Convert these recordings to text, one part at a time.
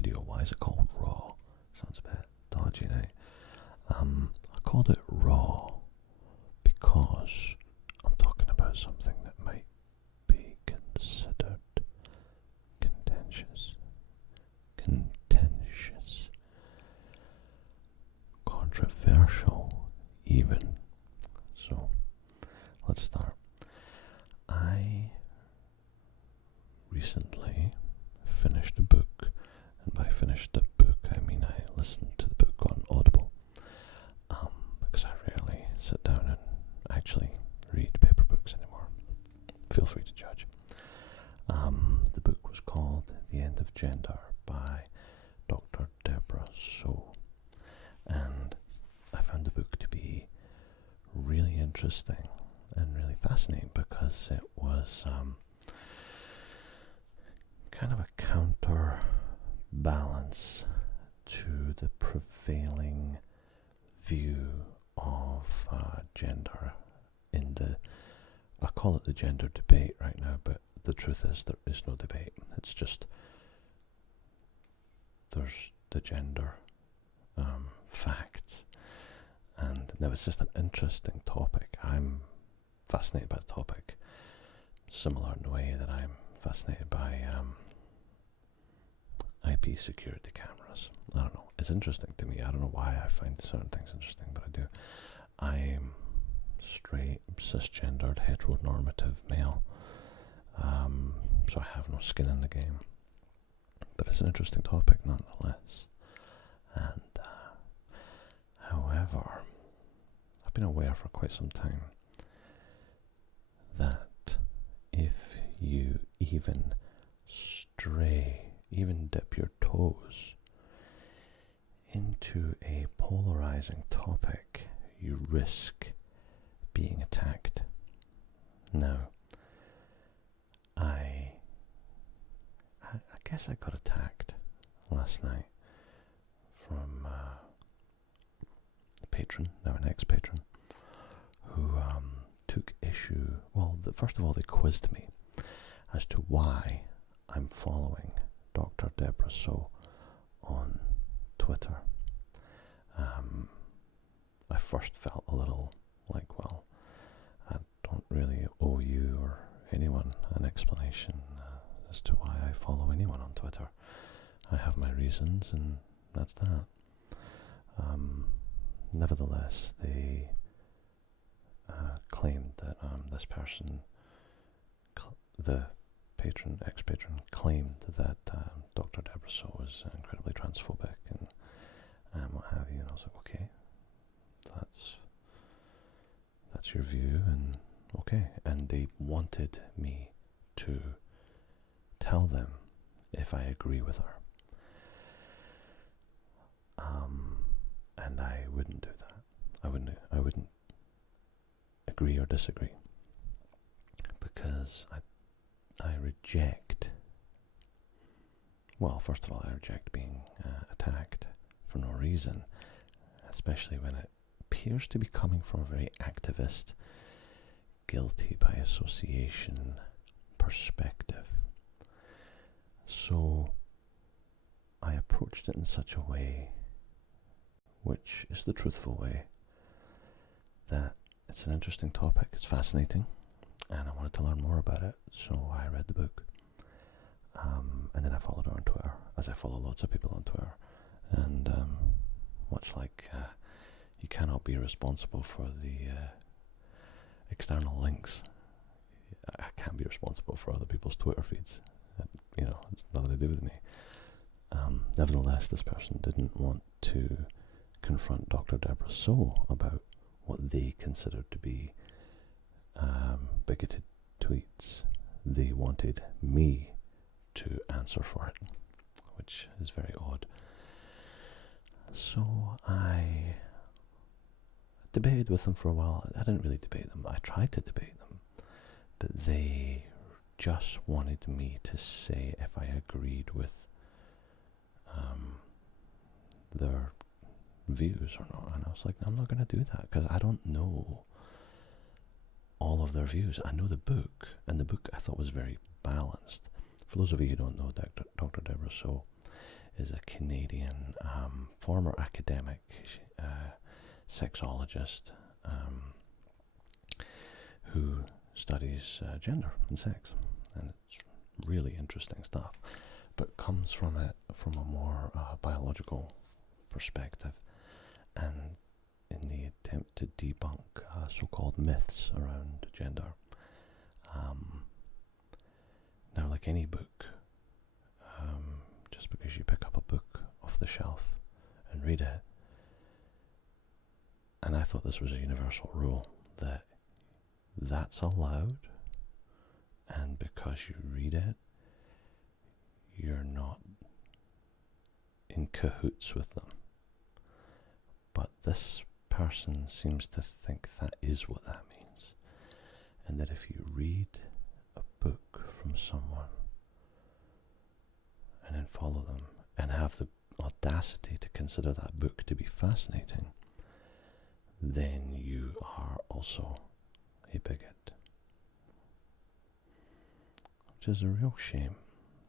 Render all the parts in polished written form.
video. Why is it called Raw? Sounds a bit dodgy now. I called it Raw because I'm talking about something that might be considered contentious, controversial even. So let's start. I recently finished a book, and by finished a book I mean I listened to the book on Audible, because I rarely sit down and actually read paper books anymore. Feel free to judge. The book was called The End of Gender by Dr. Deborah So, and I found the book to be really interesting and really fascinating because it was kind of a counterbalance to the prevailing view of gender in the, I call it the gender debate right now, but the truth is there is no debate. It's just there's the gender facts, and now it's just an interesting topic. I'm fascinated by the topic, similar in the way that I'm fascinated by IP security cameras. I don't know, it's interesting to me. I don't know why I find certain things interesting, but I do. I'm straight, cisgendered, heteronormative male, so I have no skin in the game, but it's an interesting topic nonetheless. And however, I've been aware for quite some time that if you even stray, even dip your toes into a polarizing topic, you risk being attacked. Now, I guess I got attacked last night from a patron, now an ex-patron, who took issue. Well, first of all, they quizzed me as to why I'm following Dr. Deborah So on Twitter. I first felt a little like, well, I don't really owe you or anyone an explanation as to why I follow anyone on Twitter. I have my reasons, and that's that. Nevertheless, they claimed that this person, the patron, ex-patron, claimed that Dr. Deborah So was incredibly transphobic and what have you. And I was like, okay, that's your view, and okay. And they wanted me to tell them if I agree with her. And I wouldn't do that. I wouldn't agree or disagree, because I reject, well, first of all, I reject being attacked for no reason, especially when it appears to be coming from a very activist, guilty by association perspective. So I approached it in such a way, which is the truthful way, that it's an interesting topic, it's fascinating, and I wanted to learn more about it, so I read the book. And then I followed her on Twitter, as I follow lots of people on Twitter. And much like you cannot be responsible for the external links, I can't be responsible for other people's Twitter feeds. You know, it's nothing to do with me. Nevertheless, this person didn't want to confront Dr. Deborah So about what they considered to be bigoted tweets. They wanted me to answer for it, which is very odd. So I debated with them for a while. I didn't really debate them. I tried to debate them, but they just wanted me to say if I agreed with their views or not. And I was like, I'm not going to do that, because I don't know all of their views. I know the book, and the book I thought was very balanced. For those of you who don't know, Dr. Deborah So is a Canadian former academic sexologist who studies gender and sex, and it's really interesting stuff, but comes from a more biological perspective, and in the attempt to debunk so-called myths around gender. Now, like any book, just because you pick up a book off the shelf and read it, and I thought this was a universal rule, that that's allowed, and because you read it, you're not in cahoots with them. But this person seems to think that is what that means, and that if you read a book from someone and then follow them and have the audacity to consider that book to be fascinating, then you are also a bigot. Which is a real shame,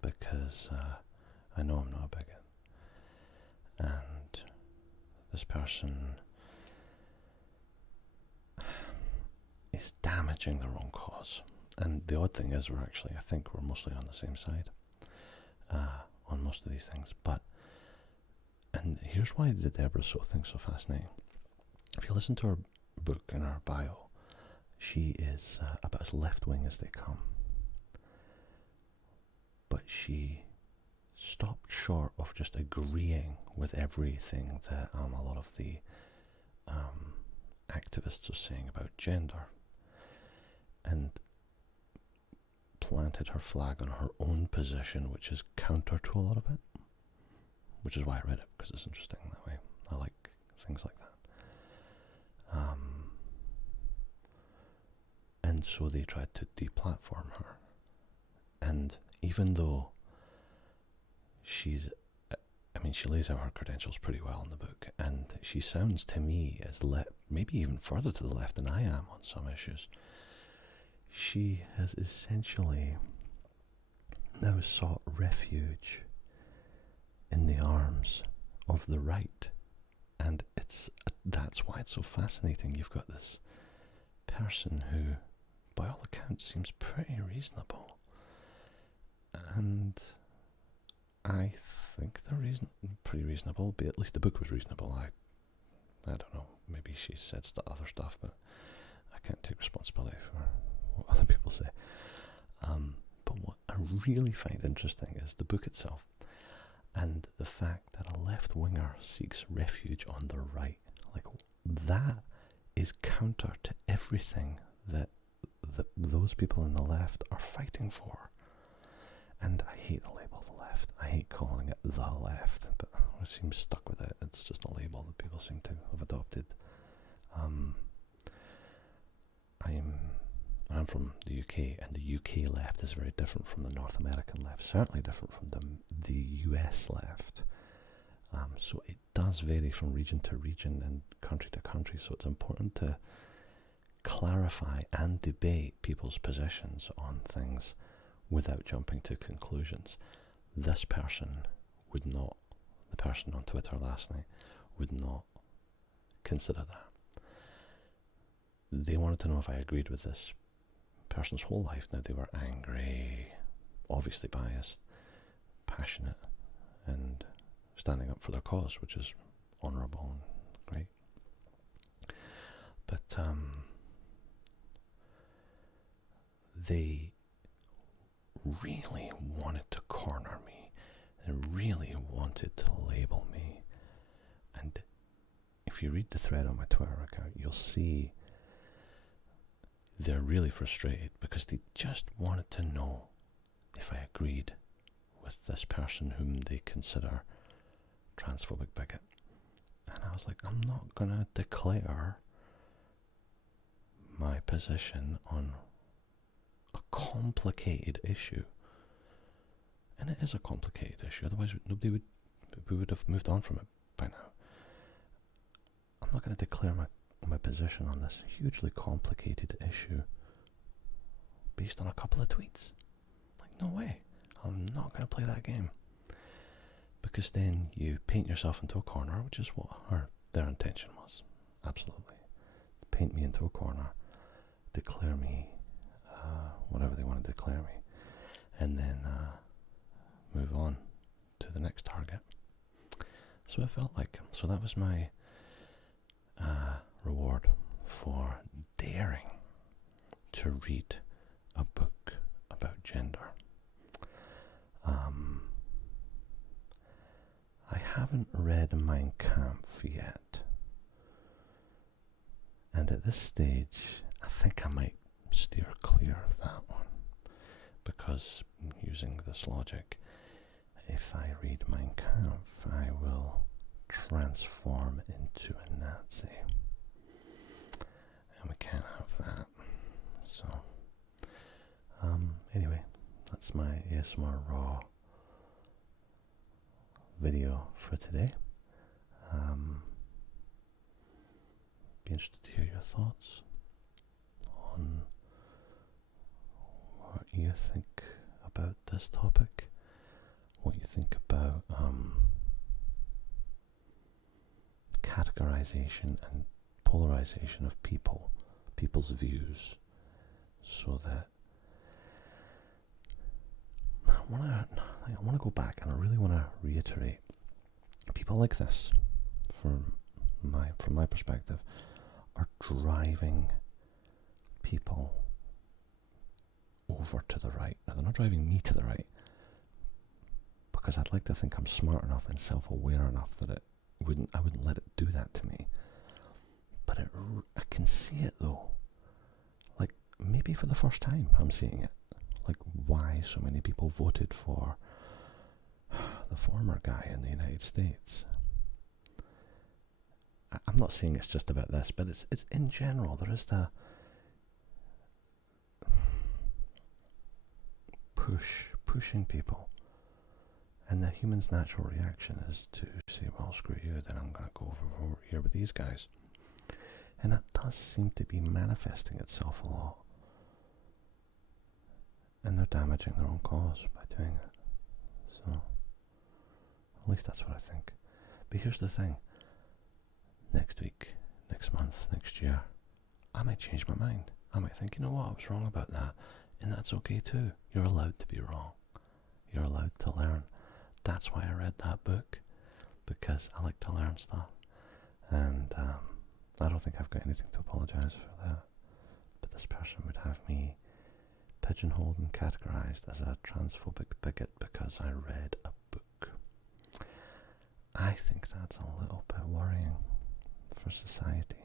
because I know I'm not a bigot, and this person is damaging their own cause. And the odd thing is, I think we're mostly on the same side on most of these things. And here's why the Deborah So thing's so fascinating. If you listen to her book and her bio, she is about as left-wing as they come. But she stopped short of just agreeing with everything that a lot of the activists are saying about gender, and planted her flag on her own position, which is counter to a lot of it, which is why I read it, because it's interesting that way. I like things like that. And so they tried to deplatform her. And even though she lays out her credentials pretty well in the book, and she sounds to me as maybe even further to the left than I am on some issues, she has essentially now sought refuge in the arms of the right. And that's why it's so fascinating. You've got this person who, by all accounts, seems pretty reasonable. And I think they're pretty reasonable, but at least the book was reasonable. I don't know, maybe she said other stuff, but I can't take responsibility for what other people say. But what I really find interesting is the book itself, and the fact that a left-winger seeks refuge on the right. Like, that is counter to everything that those people in the left are fighting for. And I hate the label the left. I hate calling it the left, but I seem stuck with it. It's just a label that people seem to have adopted. I'm from the UK, and the UK left is very different from the North American left, certainly different from the US left. So it does vary from region to region and country to country, so it's important to clarify and debate people's positions on things without jumping to conclusions. This person would not, the person on Twitter last night, would not consider that. They wanted to know if I agreed with this person's whole life. Now, they were angry, obviously biased, passionate, and standing up for their cause, which is honourable and great. But they really wanted to corner me and really wanted to label me. And if you read the thread on my Twitter account, you'll see they're really frustrated because they just wanted to know if I agreed with this person whom they consider transphobic bigot. And I was like, I'm not going to declare my position on a complicated issue. And it is a complicated issue, otherwise we would have moved on from it by now. I'm not going to declare my position on this hugely complicated issue based on a couple of tweets. Like, no way. I'm not going to play that game. because then you paint yourself into a corner, which is what their intention was. Absolutely. Paint me into a corner, declare me whatever they want to declare me, and then move on to the next target. So it felt like, so that was my reward for daring to read a book about gender. I haven't read Mein Kampf yet, and at this stage I think I might steer clear of that one, because using this logic, if I read Mein Kampf I will transform into a Nazi, and we can't have that. So anyway, that's my ASMR Raw video for today. Be interested to hear your thoughts on what you think about this topic, what you think about categorization and polarization of people's views, so that I want to go back and I really want to reiterate, people like this, from my perspective, are driving people over to the right. Now, they're not driving me to the right, because I'd like to think I'm smart enough and self-aware enough that I wouldn't let it do that to me. But I can see it though. Like, maybe for the first time I'm seeing it. Like, why so many people voted for the former guy in the United States. I'm not saying it's just about this, but it's in general. There is the pushing people, and the human's natural reaction is to say, well, screw you, then I'm going to go over here with these guys. And that does seem to be manifesting itself a lot. And they're damaging their own cause by doing it. So, at least that's what I think. But here's the thing. Next week, next month, next year, I might change my mind. I might think, you know what, I was wrong about that. And that's okay too. You're allowed to be wrong. You're allowed to learn. That's why I read that book, because I like to learn stuff. And I don't think I've got anything to apologize for that. But this person would have me pigeonholed and categorized as a transphobic bigot because I read a book. I think that's a little bit worrying for society.